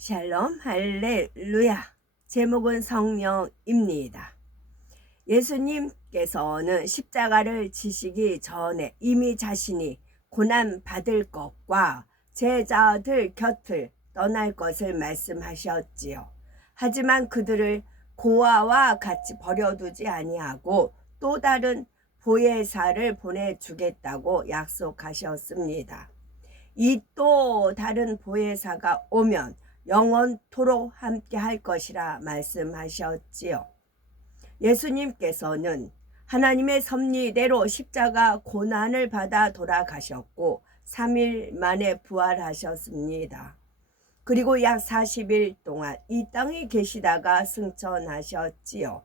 샬롬 할렐루야. 제목은 성령입니다. 예수님께서는 십자가를 지시기 전에 이미 자신이 고난 받을 것과 제자들 곁을 떠날 것을 말씀하셨지요. 하지만 그들을 고아와 같이 버려두지 아니하고 또 다른 보혜사를 보내주겠다고 약속하셨습니다. 이 또 다른 보혜사가 오면 영원토록 함께 할 것이라 말씀하셨지요. 예수님께서는 하나님의 섭리대로 십자가 고난을 받아 돌아가셨고 3일 만에 부활하셨습니다. 그리고 약 40일 동안 이 땅에 계시다가 승천하셨지요.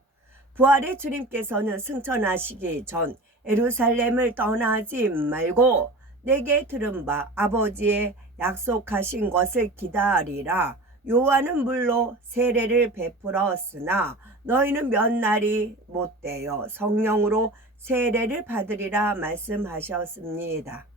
부활의 주님께서는 승천하시기 전 예루살렘을 떠나지 말고 내게 들은 바 아버지의 약속하신 것을 기다리라. 요한은 물로 세례를 베풀었으나 너희는 몇 날이 못되어 성령으로 세례를 받으리라 말씀하셨습니다.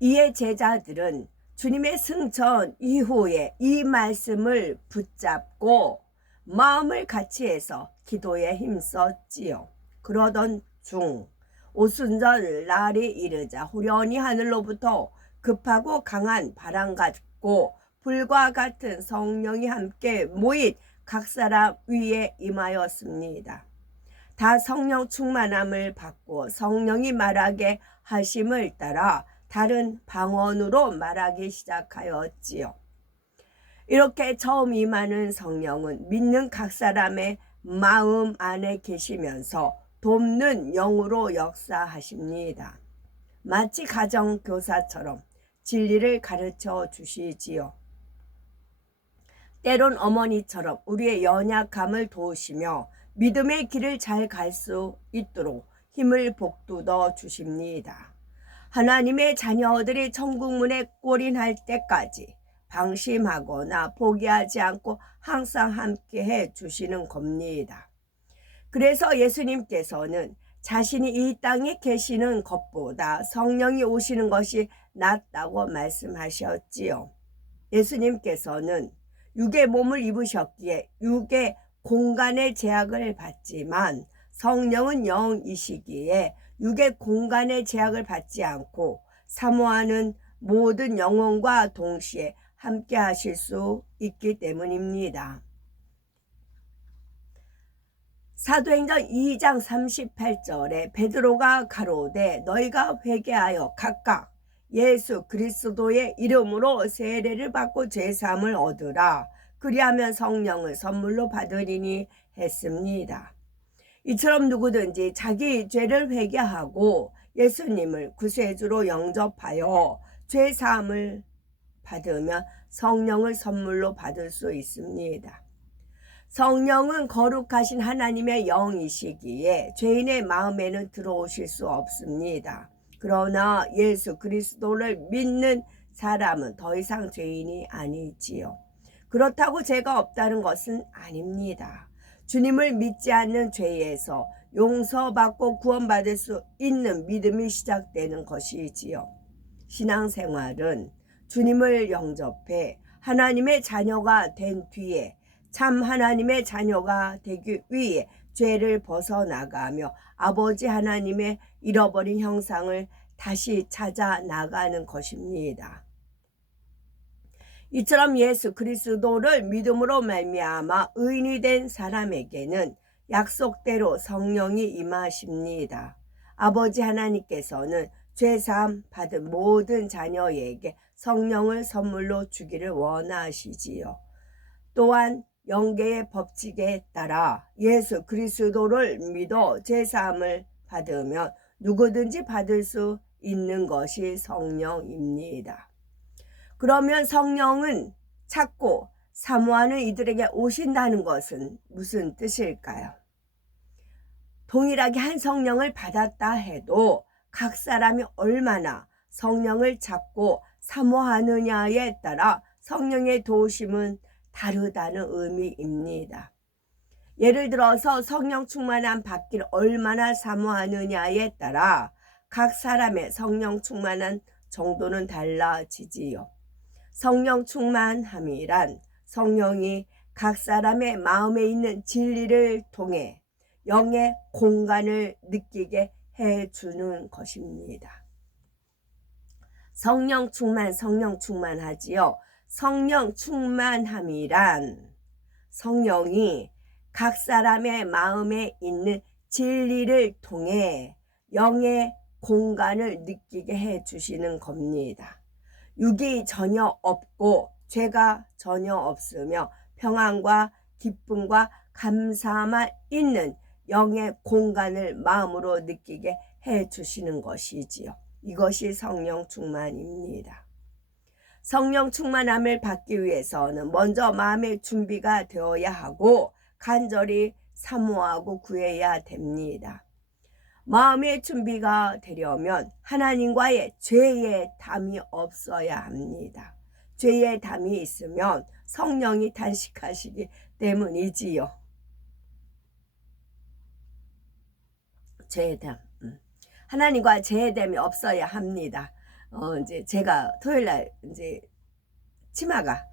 이에 제자들은 주님의 승천 이후에 이 말씀을 붙잡고 마음을 같이해서 기도에 힘썼지요. 그러던 중 오순절 날이 이르자 후련히 하늘로부터 급하고 강한 바람 같고 불과 같은 성령이 함께 모인 각 사람 위에 임하였습니다. 다 성령 충만함을 받고 성령이 말하게 하심을 따라 다른 방언으로 말하기 시작하였지요. 이렇게 처음 임하는 성령은 믿는 각 사람의 마음 안에 계시면서 돕는 영으로 역사하십니다. 마치 가정교사처럼 진리를 가르쳐 주시지요. 때론 어머니처럼 우리의 연약함을 도우시며 믿음의 길을 잘 갈 수 있도록 힘을 북돋워 주십니다. 하나님의 자녀들이 천국문에 골인할 때까지 방심하거나 포기하지 않고 항상 함께해 주시는 겁니다. 그래서 예수님께서는 자신이 이 땅에 계시는 것보다 성령이 오시는 것이 낫다고 말씀하셨지요. 예수님께서는 육의 몸을 입으셨기에 육의 공간의 제약을 받지만 성령은 영이시기에 육의 공간의 제약을 받지 않고 사모하는 모든 영혼과 동시에 함께 하실 수 있기 때문입니다. 사도행전 2장 38절에 베드로가 가로되 너희가 회개하여 각각 예수 그리스도의 이름으로 세례를 받고 죄사함을 얻으라. 그리하면 성령을 선물로 받으리니 했습니다. 이처럼 누구든지 자기 죄를 회개하고 예수님을 구세주로 영접하여 죄사함을 받으면 성령을 선물로 받을 수 있습니다. 성령은 거룩하신 하나님의 영이시기에 죄인의 마음에는 들어오실 수 없습니다. 그러나 예수 그리스도를 믿는 사람은 더 이상 죄인이 아니지요. 그렇다고 죄가 없다는 것은 아닙니다. 주님을 믿지 않는 죄에서 용서받고 구원받을 수 있는 믿음이 시작되는 것이지요. 신앙생활은 주님을 영접해 하나님의 자녀가 된 뒤에 참 하나님의 자녀가 되기 위해 죄를 벗어나가며 아버지 하나님의 잃어버린 형상을 다시 찾아 나가는 것입니다. 이처럼 예수 그리스도를 믿음으로 말미암아 의인이 된 사람에게는 약속대로 성령이 임하십니다. 아버지 하나님께서는 죄사함 받은 모든 자녀에게 성령을 선물로 주기를 원하시지요. 또한 영계의 법칙에 따라 예수 그리스도를 믿어 죄사함을 받으면 누구든지 받을 수 있는 것이 성령입니다. 그러면 성령은 찾고 사모하는 이들에게 오신다는 것은 무슨 뜻일까요? 동일하게 한 성령을 받았다 해도 각 사람이 얼마나 성령을 찾고 사모하느냐에 따라 성령의 도우심은 다르다는 의미입니다. 예를 들어서 성령 충만함 받기를 얼마나 사모하느냐에 따라 각 사람의 성령 충만한 정도는 달라지지요. 성령 충만함이란 성령이 각 사람의 마음에 있는 진리를 통해 영의 공간을 느끼게 해주는 것입니다. 성령 충만하지요. 성령 충만함이란 성령이 각 사람의 마음에 있는 진리를 통해 영의 공간을 느끼게 해주시는 겁니다. 육이 전혀 없고 죄가 전혀 없으며 평안과 기쁨과 감사만 있는 영의 공간을 마음으로 느끼게 해주시는 것이지요. 이것이 성령 충만입니다. 성령 충만함을 받기 위해서는 먼저 마음의 준비가 되어야 하고 간절히 사모하고 구해야 됩니다. 마음의 준비가 되려면 하나님과의 죄의 담이 없어야 합니다. 죄의 담이 있으면 성령이 탄식하시기 때문이지요. 죄의 담. 하나님과 죄의 담이 없어야 합니다. 이제 제가 토요일날 이제 치마가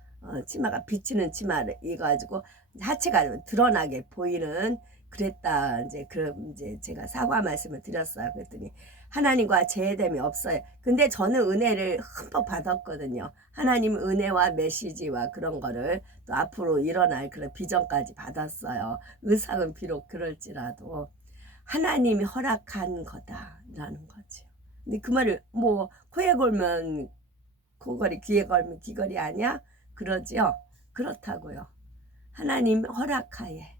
비치는 치마를 입어가지고 하체가 드러나게 보이는 그랬다. 그럼 제가 사과 말씀을 드렸어요. 그랬더니 하나님과 죄됨이 없어요. 근데 저는 은혜를 흠뻑 받았거든요. 하나님 은혜와 메시지와 그런 거를 또 앞으로 일어날 그런 비전까지 받았어요. 의상은 비록 그럴지라도 하나님이 허락한 거다라는 거죠. 근데 그 말을 뭐 코에 걸면 코걸이, 귀에 걸면 귀걸이 아니야? 그러지요. 그렇다고요. 하나님 허락하에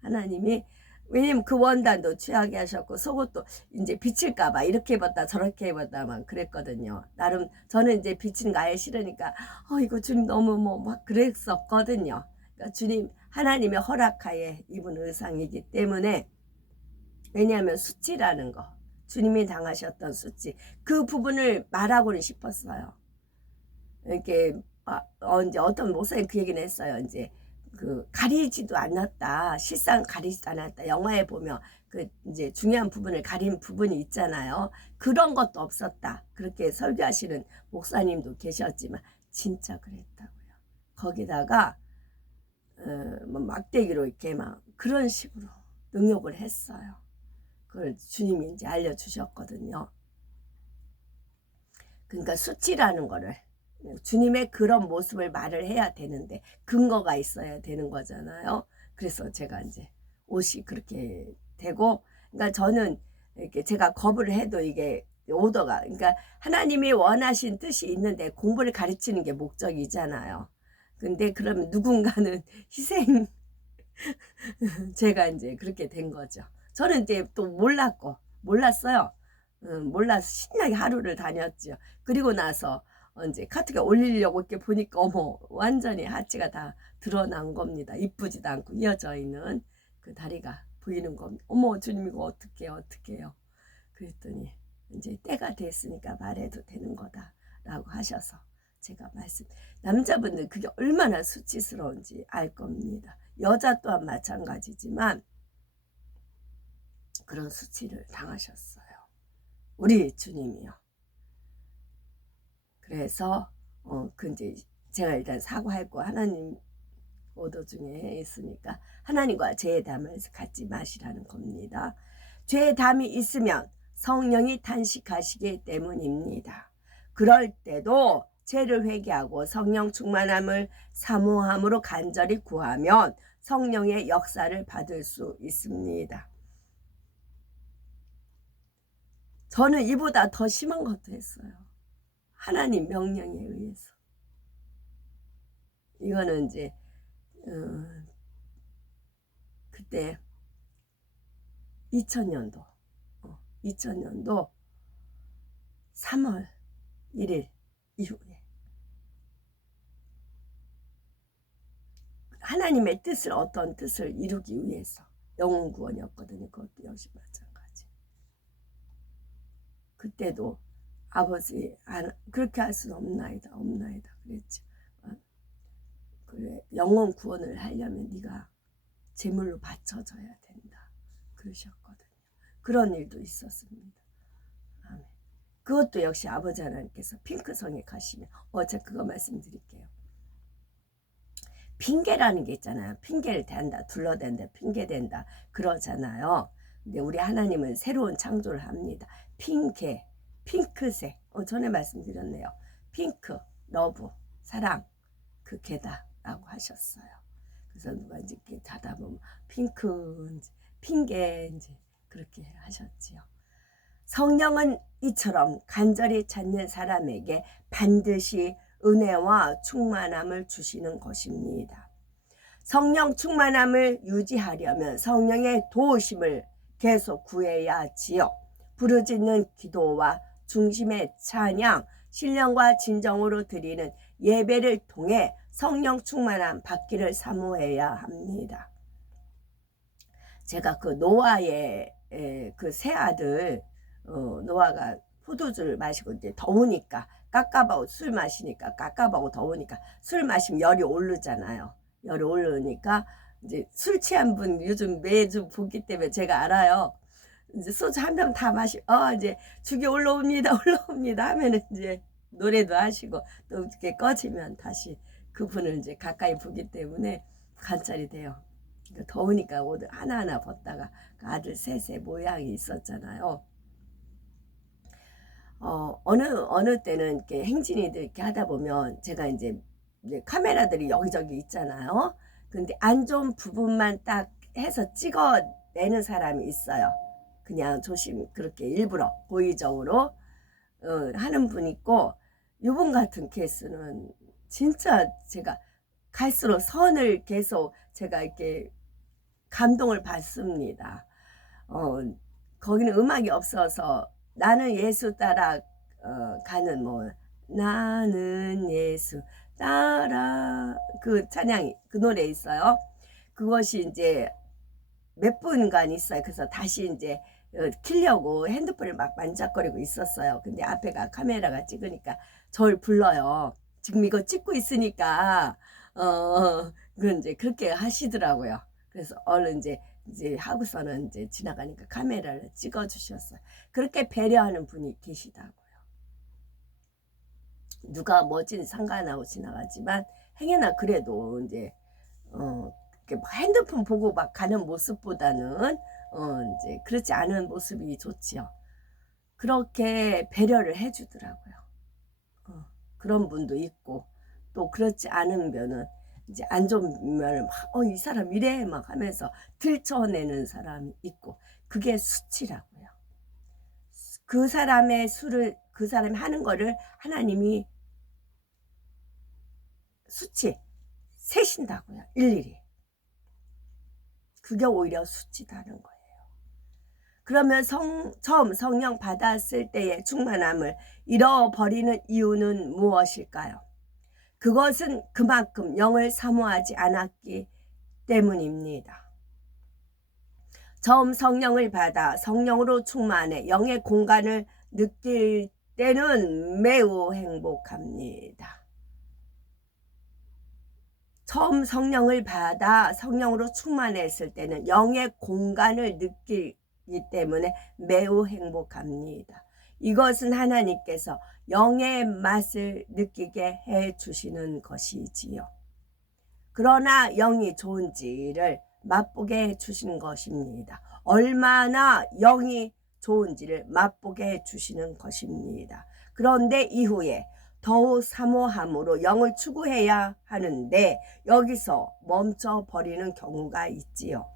하나님이, 왜냐면 그 원단도 취하게 하셨고 속옷도 이제 비칠까봐 이렇게 입었다 저렇게 입었다만 그랬거든요. 나름 저는 이제 비치는 거 아예 싫으니까 이거 주님 너무 막 그랬었거든요. 그러니까 주님 하나님의 허락하에 입은 의상이기 때문에, 왜냐하면 수치라는 거, 주님이 당하셨던 수치, 그 부분을 말하고는 싶었어요. 이렇게 이제 어떤 목사님 그 얘기는 했어요. 이제 그 가리지도 않았다. 실상 가리지도 않았다. 영화에 보면 그 이제 중요한 부분을 가린 부분이 있잖아요. 그런 것도 없었다. 그렇게 설교하시는 목사님도 계셨지만 진짜 그랬다고요. 거기다가 막대기로 이렇게 막 그런 식으로 능욕을 했어요. 그걸 주님이 이제 알려주셨거든요. 그러니까 수치라는 거를, 주님의 그런 모습을 말을 해야 되는데 근거가 있어야 되는 거잖아요. 그래서 제가 이제 옷이 그렇게 되고, 그러니까 저는 이렇게 제가 거부를 해도 이게 오더가, 그러니까 하나님이 원하신 뜻이 있는데 공부를 가르치는 게 목적이잖아요. 근데 그러면 누군가는 희생 제가 이제 그렇게 된 거죠. 저는 이제 또 몰랐어요. 몰라서 신나게 하루를 다녔죠. 그리고 나서 이제 카트가 올리려고 이렇게 보니까 어머 완전히 하체가 다 드러난 겁니다. 이쁘지도 않고 이어져 있는 그 다리가 보이는 겁니다. 어머 주님 이거 어떡해요. 그랬더니 이제 때가 됐으니까 말해도 되는 거다라고 하셔서 제가 남자분들 그게 얼마나 수치스러운지 알 겁니다. 여자 또한 마찬가지지만 그런 수치를 당하셨어요. 우리 주님이요. 그래서 이제 제가 일단 사과했고, 하나님 오도 중에 있으니까 하나님과 죄의 담을 갖지 마시라는 겁니다. 죄의 담이 있으면 성령이 탄식하시기 때문입니다. 그럴 때도 죄를 회개하고 성령 충만함을 사모함으로 간절히 구하면 성령의 역사를 받을 수 있습니다. 저는 이보다 더 심한 것도 했어요. 하나님 명령에 의해서. 이거는 이제 그때 2000년도 3월 1일 이후에 하나님의 뜻을, 어떤 뜻을 이루기 위해서 영혼 구원이었거든요. 그것도 역시 마찬가지. 그때도 아버지 그렇게 할 수는 없나이다 그랬죠. 그래, 영혼 구원을 하려면 네가 제물로 바쳐져야 된다 그러셨거든요. 그런 일도 있었습니다. 아멘. 그것도 역시 아버지 하나님께서 핑크성에 가시면 제가 그거 말씀드릴게요. 핑계라는 게 있잖아요. 핑계를 댄다, 둘러댄다, 핑계댄다 그러잖아요. 근데 우리 하나님은 새로운 창조를 합니다. 핑계, 핑크색. 전에 말씀드렸네요. 핑크, 러브, 사랑, 그 개다라고 하셨어요. 그래서 누가 이제 이렇게 자다 보면 핑크, 핑계 그렇게 하셨지요. 성령은 이처럼 간절히 찾는 사람에게 반드시 은혜와 충만함을 주시는 것입니다. 성령 충만함을 유지하려면 성령의 도우심을 계속 구해야 하지요. 부르짖는 기도와 중심의 찬양, 신령과 진정으로 드리는 예배를 통해 성령 충만함 받기를 사모해야 합니다. 제가 그 노아의 그 세 아들 노아가 포도주를 마시고 이제 더우니까 깝깝하고 술 마시니까 깝깝하고 더우니까 술 마시면 열이 오르잖아요. 열이 오르니까 이제 술 취한 분 요즘 매주 보기 때문에 제가 알아요. 이제 소주 한 병 다 이제 죽이 올라옵니다 올라옵니다 하면은 이제 노래도 하시고 또 이렇게 꺼지면 다시 그분을 이제 가까이 보기 때문에 관찰이 돼요. 그러니까 더우니까 옷을 하나하나 벗다가 아들 셋의 모양이 있었잖아요. 어느 때는 이렇게 행진이들 이렇게 하다 보면 제가 이제 카메라들이 여기저기 있잖아요. 근데 안 좋은 부분만 딱 해서 찍어내는 사람이 있어요. 그냥 조심 그렇게 일부러 고의적으로 하는 분 있고, 이분 같은 케이스는 진짜 제가 갈수록 선을 계속 제가 이렇게 감동을 받습니다. 거기는 음악이 없어서 나는 예수 따라 가는 나는 예수 따라 그 찬양이 그 노래 있어요. 그것이 이제 몇 분간 있어요. 그래서 다시 이제 키려고 핸드폰을 막 만작거리고 있었어요. 근데 앞에가 카메라가 찍으니까 저를 불러요. 지금 이거 찍고 있으니까 그 이제 그렇게 하시더라고요. 그래서 얼른 이제 하고서는 이제 지나가니까 카메라를 찍어 주셨어요. 그렇게 배려하는 분이 계시다고요. 누가 뭐진 상관하고 지나가지만 행여나 그래도 이제 핸드폰 보고 막 가는 모습보다는 이제 그렇지 않은 모습이 좋지요. 그렇게 배려를 해주더라고요. 그런 분도 있고, 또 그렇지 않은 면은 이제 안 좋은 면을 막 이 사람 이래 막 하면서 들춰내는 사람이 있고, 그게 수치라고요. 그 사람의 그 사람이 하는 거를 하나님이 수치 세신다고요. 일일이. 그게 오히려 수치다는 거예요. 그러면 처음 성령 받았을 때의 충만함을 잃어버리는 이유는 무엇일까요? 그것은 그만큼 영을 사모하지 않았기 때문입니다. 처음 성령을 받아 성령으로 충만해 영의 공간을 느낄 때는 매우 행복합니다. 처음 성령을 받아 성령으로 충만했을 때는 영의 공간을 느끼기 때문에 매우 행복합니다. 이것은 하나님께서 영의 맛을 느끼게 해 주시는 것이지요. 그러나 영이 좋은지를 맛보게 해 주시는 것입니다. 얼마나 영이 좋은지를 맛보게 해 주시는 것입니다. 그런데 이후에 더욱 사모함으로 영을 추구해야 하는데 여기서 멈춰버리는 경우가 있지요.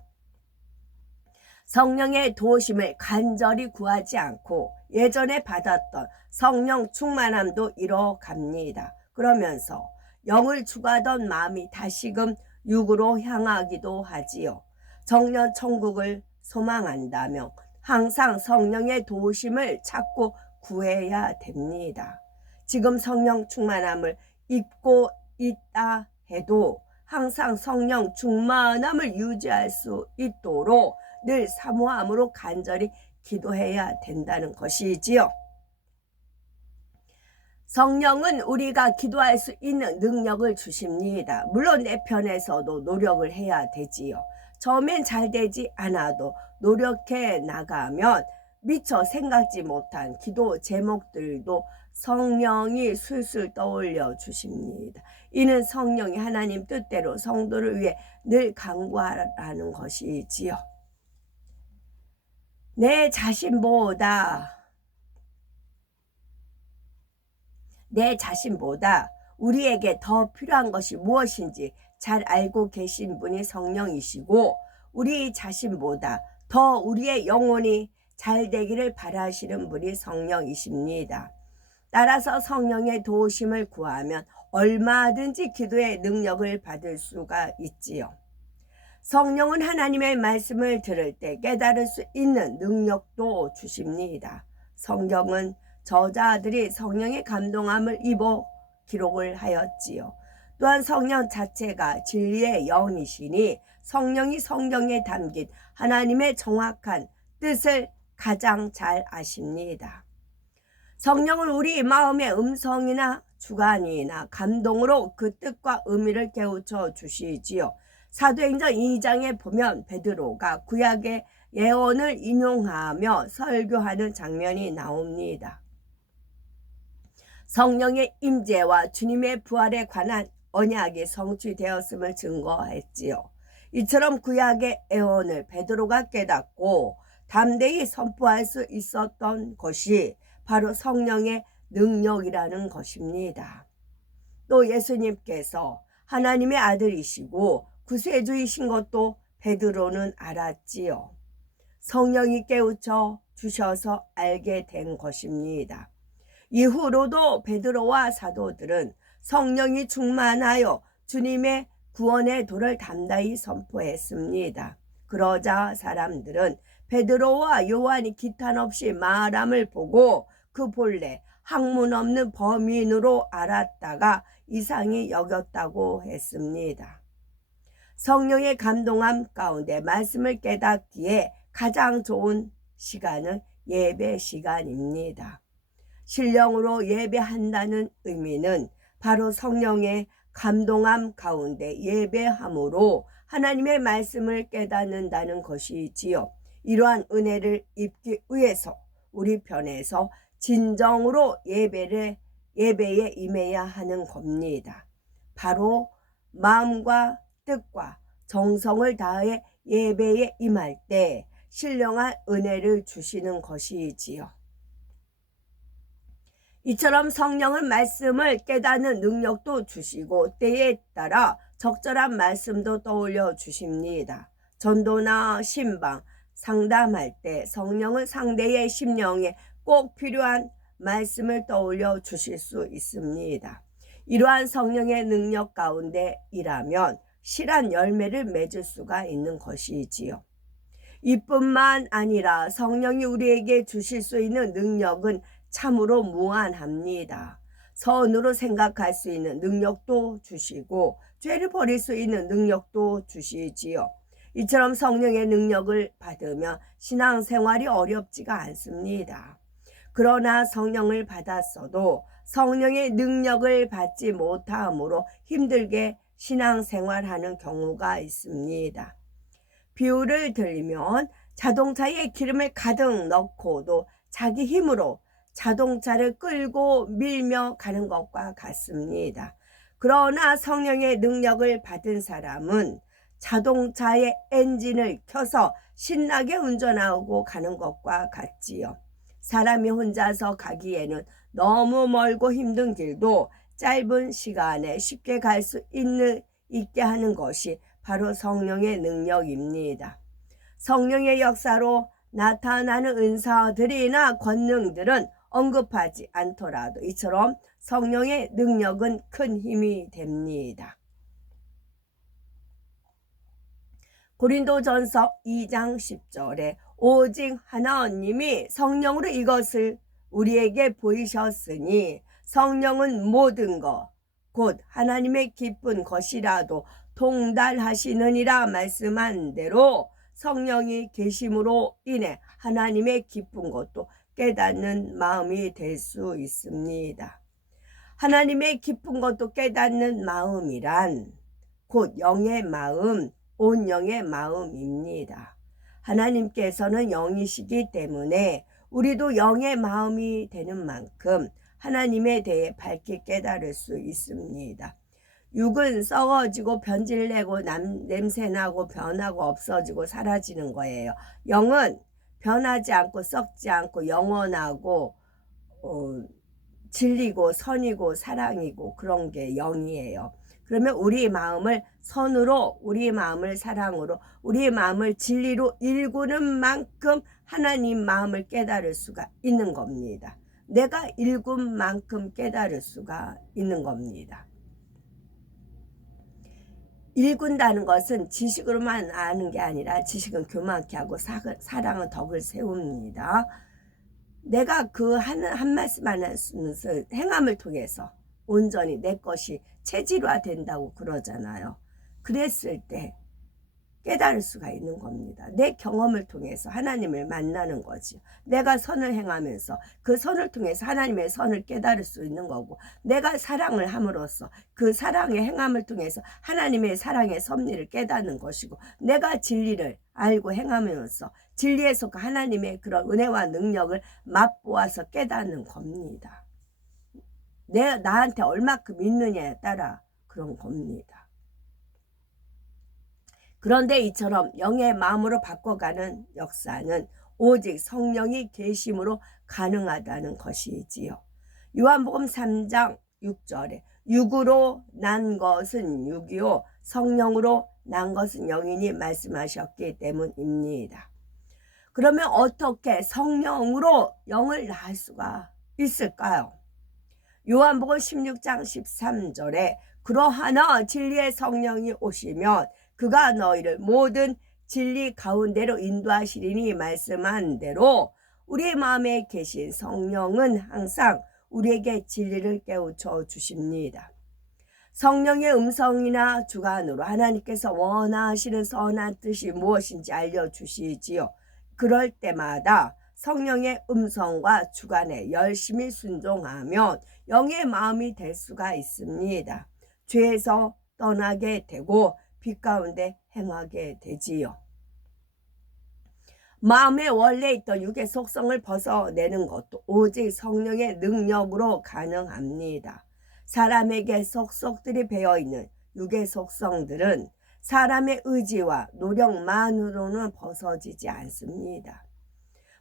성령의 도우심을 간절히 구하지 않고 예전에 받았던 성령 충만함도 잃어갑니다. 그러면서 영을 추구하던 마음이 다시금 육으로 향하기도 하지요. 정년 천국을 소망한다면 항상 성령의 도우심을 찾고 구해야 됩니다. 지금 성령 충만함을 입고 있다 해도 항상 성령 충만함을 유지할 수 있도록 늘 사모함으로 간절히 기도해야 된다는 것이지요. 성령은 우리가 기도할 수 있는 능력을 주십니다. 물론 내 편에서도 노력을 해야 되지요. 처음엔 잘 되지 않아도 노력해 나가면 미처 생각지 못한 기도 제목들도 성령이 술술 떠올려 주십니다. 이는 성령이 하나님 뜻대로 성도를 위해 늘 간구하라는 것이지요. 내 자신보다 우리에게 더 필요한 것이 무엇인지 잘 알고 계신 분이 성령이시고, 우리 자신보다 더 우리의 영혼이 잘 되기를 바라시는 분이 성령이십니다. 따라서 성령의 도우심을 구하면 얼마든지 기도의 능력을 받을 수가 있지요. 성령은 하나님의 말씀을 들을 때 깨달을 수 있는 능력도 주십니다. 성경은 저자들이 성령의 감동함을 입어 기록을 하였지요. 또한 성령 자체가 진리의 영이시니 성령이 성경에 담긴 하나님의 정확한 뜻을 가장 잘 아십니다. 성령은 우리 마음의 음성이나 주관이나 감동으로 그 뜻과 의미를 깨우쳐 주시지요. 사도행전 2장에 보면 베드로가 구약의 예언을 인용하며 설교하는 장면이 나옵니다. 성령의 임재와 주님의 부활에 관한 언약이 성취되었음을 증거했지요. 이처럼 구약의 예언을 베드로가 깨닫고 담대히 선포할 수 있었던 것이 바로 성령의 능력이라는 것입니다. 또 예수님께서 하나님의 아들이시고 구세주이신 것도 베드로는 알았지요. 성령이 깨우쳐 주셔서 알게 된 것입니다. 이후로도 베드로와 사도들은 성령이 충만하여 주님의 구원의 도를 담대히 선포했습니다. 그러자 사람들은 베드로와 요한이 기탄 없이 말함을 보고 그 본래 학문 없는 범인으로 알았다가 이상히 여겼다고 했습니다. 성령의 감동함 가운데 말씀을 깨닫기에 가장 좋은 시간은 예배 시간입니다. 신령으로 예배한다는 의미는 바로 성령의 감동함 가운데 예배함으로 하나님의 말씀을 깨닫는다는 것이지요. 이러한 은혜를 입기 위해서 우리 편에서 진정으로 예배에 임해야 하는 겁니다. 바로 마음과 뜻과 정성을 다해 예배에 임할 때 신령한 은혜를 주시는 것이지요. 이처럼 성령은 말씀을 깨닫는 능력도 주시고 때에 따라 적절한 말씀도 떠올려 주십니다. 전도나 신방, 상담할 때 성령은 상대의 심령에 꼭 필요한 말씀을 떠올려 주실 수 있습니다. 이러한 성령의 능력 가운데 일하면 실한 열매를 맺을 수가 있는 것이지요. 이뿐만 아니라 성령이 우리에게 주실 수 있는 능력은 참으로 무한합니다. 선으로 생각할 수 있는 능력도 주시고 죄를 버릴 수 있는 능력도 주시지요. 이처럼 성령의 능력을 받으면 신앙생활이 어렵지가 않습니다. 그러나 성령을 받았어도 성령의 능력을 받지 못함으로 힘들게 신앙생활하는 경우가 있습니다. 비유를 들면 자동차에 기름을 가득 넣고도 자기 힘으로 자동차를 끌고 밀며 가는 것과 같습니다. 그러나 성령의 능력을 받은 사람은 자동차의 엔진을 켜서 신나게 운전하고 가는 것과 같지요. 사람이 혼자서 가기에는 너무 멀고 힘든 길도 짧은 시간에 쉽게 갈 수 있게 하는 것이 바로 성령의 능력입니다. 성령의 역사로 나타나는 은사들이나 권능들은 언급하지 않더라도 이처럼 성령의 능력은 큰 힘이 됩니다. 고린도전서 2장 10절에 오직 하나님이 성령으로 이것을 우리에게 보이셨으니 성령은 모든 것 곧 하나님의 기쁜 것이라도 통달하시느니라 말씀한 대로 성령이 계심으로 인해 하나님의 기쁜 것도 깨닫는 마음이 될 수 있습니다. 하나님의 기쁜 것도 깨닫는 마음이란 곧 영의 마음, 온 영의 마음입니다. 하나님께서는 영이시기 때문에 우리도 영의 마음이 되는 만큼 하나님에 대해 밝게 깨달을 수 있습니다. 육은 썩어지고 변질내고 냄새나고 변하고 없어지고 사라지는 거예요. 영은 변하지 않고 썩지 않고 영원하고 진리고 선이고 사랑이고 그런 게 영이에요. 그러면 우리 마음을 선으로, 우리 마음을 사랑으로, 우리 마음을 진리로 일구는 만큼 하나님 마음을 깨달을 수가 있는 겁니다. 내가 일군 만큼 깨달을 수가 있는 겁니다. 일군다는 것은 지식으로만 아는 게 아니라 지식은 교만케 하고 사랑은 덕을 세웁니다. 내가 그 한 말씀 한 말씀을 행함을 통해서 온전히 내 것이 체질화 된다고 그러잖아요. 그랬을 때 깨달을 수가 있는 겁니다. 내 경험을 통해서 하나님을 만나는 거지. 내가 선을 행하면서 그 선을 통해서 하나님의 선을 깨달을 수 있는 거고, 내가 사랑을 함으로써 그 사랑의 행함을 통해서 하나님의 사랑의 섭리를 깨닫는 것이고, 내가 진리를 알고 행하면서 진리에서 하나님의 그런 은혜와 능력을 맛보아서 깨닫는 겁니다. 내가 나한테 얼마큼 있느냐에 따라 그런 겁니다. 그런데 이처럼 영의 마음으로 바꿔가는 역사는 오직 성령이 계심으로 가능하다는 것이지요. 요한복음 3장 6절에 육으로 난 것은 육이요 성령으로 난 것은 영이니 말씀하셨기 때문입니다. 그러면 어떻게 성령으로 영을 낳을 수가 있을까요? 요한복음 16장 13절에 그러하나 진리의 성령이 오시면 그가 너희를 모든 진리 가운데로 인도하시리니 말씀한 대로 우리 마음에 계신 성령은 항상 우리에게 진리를 깨우쳐 주십니다. 성령의 음성이나 주관으로 하나님께서 원하시는 선한 뜻이 무엇인지 알려주시지요. 그럴 때마다 성령의 음성과 주관에 열심히 순종하면 영의 마음이 될 수가 있습니다. 죄에서 떠나게 되고 빛 가운데 행하게 되지요. 마음에 원래 있던 육의 속성을 벗어내는 것도 오직 성령의 능력으로 가능합니다. 사람에게 속속들이 배어있는 육의 속성들은 사람의 의지와 노력만으로는 벗어지지 않습니다.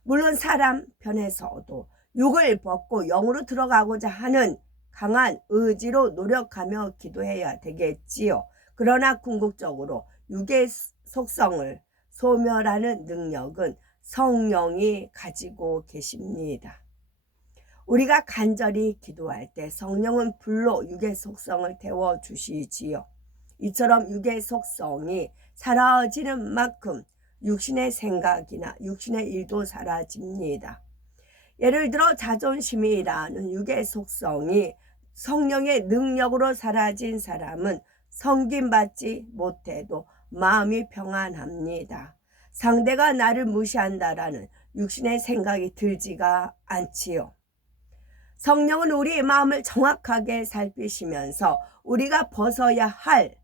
물론 사람 편에서도 육을 벗고 영으로 들어가고자 하는 강한 의지로 노력하며 기도해야 되겠지요. 그러나 궁극적으로 육의 속성을 소멸하는 능력은 성령이 가지고 계십니다. 우리가 간절히 기도할 때 성령은 불로 육의 속성을 태워주시지요. 이처럼 육의 속성이 사라지는 만큼 육신의 생각이나 육신의 일도 사라집니다. 예를 들어 자존심이라는 육의 속성이 성령의 능력으로 사라진 사람은 섬김받지 못해도 마음이 평안합니다. 상대가 나를 무시한다라는 육신의 생각이 들지가 않지요. 성령은 우리의 마음을 정확하게 살피시면서 우리가 벗어야 할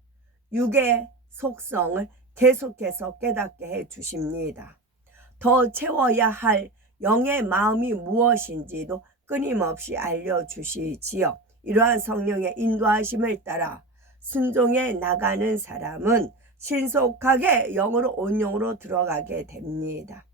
육의 속성을 계속해서 깨닫게 해 주십니다. 더 채워야 할 영의 마음이 무엇인지도 끊임없이 알려주시지요. 이러한 성령의 인도하심을 따라 순종해 나가는 사람은 신속하게 영으로 온영으로 들어가게 됩니다.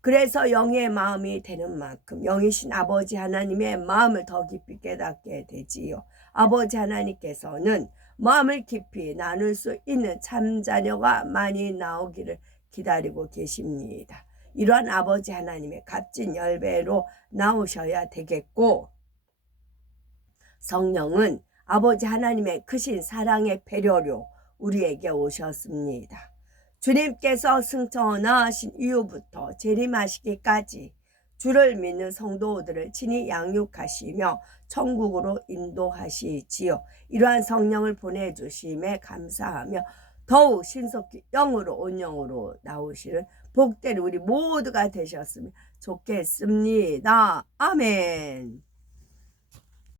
그래서 영의 마음이 되는 만큼 영이신 아버지 하나님의 마음을 더 깊이 깨닫게 되지요. 아버지 하나님께서는 마음을 깊이 나눌 수 있는 참자녀가 많이 나오기를 기다리고 계십니다. 이러한 아버지 하나님의 값진 열배로 나오셔야 되겠고, 성령은 아버지 하나님의 크신 사랑의 배려로 우리에게 오셨습니다. 주님께서 승천하신 이후부터 재림하시기까지 주를 믿는 성도들을 친히 양육하시며 천국으로 인도하시지요. 이러한 성령을 보내주심에 감사하며 더욱 신속히 영으로 온영으로 나오시는 복된 우리 모두가 되셨으면 좋겠습니다. 아멘.